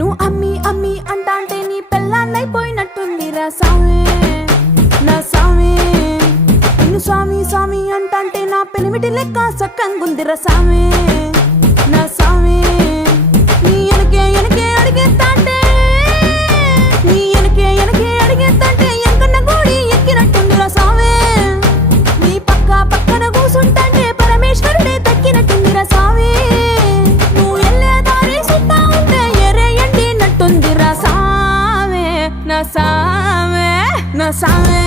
నిన్ను అమ్మి అమ్మి అంటాంటే నీ పెళ్ళాన్నైపోయినట్టుందిరా సామి నా సామి. నిన్ను స్వామి స్వామి అంటాంటే నా పెనిమిటి లెక్క సక్కంగుందిరా సామి నా సామి. నీ ఎనకే ఎనకే అడిగేస్తాంటే నీ ఎనకే ఎనకే అడిగేస్తాంటే ఎంకన్న గోడి ఎక్కినట్టుందిరా సామి. నీ పక్క పక్కన కూసుంటాంటే పరమేశ్వరుడే దక్కినట్టుందిరా సామి. నువ్వు ఎల్లే దారి సుత్తా ఉంటే ఎరే ఎండినట్టుందిరా సామి నా సామి నా సామి.